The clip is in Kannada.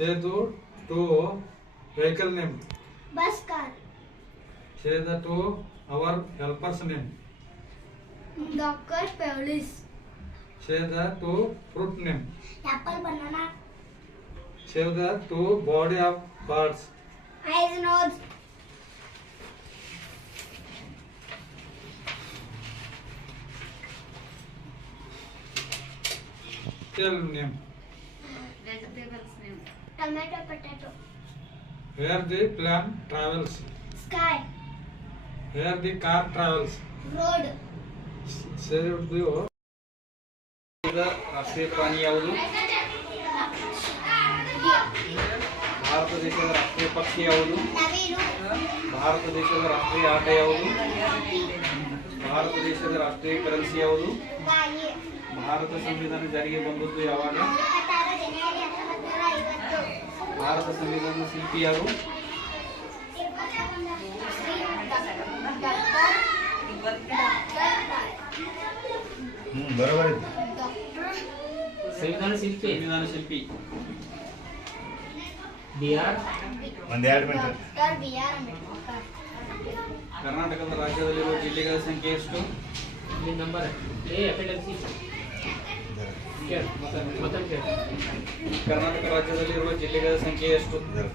Say the two vehicle name. Bus, car. Say the two our helpers name. Doctor, police. Say the two fruit name. Apple, banana. Say the two body of birds. Eyes, nose. Tell name. Vegetables name. Tomato, potato. Where the plane travels. Sky. Where the car travels. Road. Say the ರಾಷ್ಟ್ರೀಯ ಪ್ರಾಣಿ ಯಾವುದು? ಭಾರತ ದೇಶದ ರಾಷ್ಟ್ರೀಯ ಪಕ್ಷಿ ಯಾವುದು? ನವಿಲು. ಭಾರತ ದೇಶದ ರಾಷ್ಟ್ರೀಯ ಆಟ ಯಾವುದು? ಭಾರತ ದೇಶದ ರಾಷ್ಟ್ರೀಯ ಕರೆನ್ಸಿ ಯಾವುದು? ಬಾಯಿ. ಭಾರತ ಸಂವಿಧಾನ ಜಾರಿಗೆ ಬಂದದ್ದು ಯಾವಾಗ? 26 ಜನವರಿ 1950. ಭಾರತ ಸಂವಿಧಾನದ ಶಿಲ್ಪಿ ಯಾರು? बरोबर आहे. ಸಂವಿಧಾನ ಶಿಲ್ಪಿ ಸಂವಿಧಾನ ಶಿಲ್ಪಿ BR ಒಂದು 2 ಮಿನಿಟ್. Doctor B.R. ಅಂಬೇಡ್ಕರ್. ಕರ್ನಾಟಕದ ರಾಜ್ಯದಲ್ಲಿರುವ ಜಿಲ್ಲೆಗಳ ಸಂಖ್ಯೆ ಎಷ್ಟು? ಇಲ್ಲಿ ನಂಬರ್ FLC ಕೇಳ ಮತ್ತೆ ಕೇಳ ಕರ್ನಾಟಕ ರಾಜ್ಯದಲ್ಲಿರುವ ಜಿಲ್ಲೆಗಳ ಸಂಖ್ಯೆ ಎಷ್ಟು? जरा.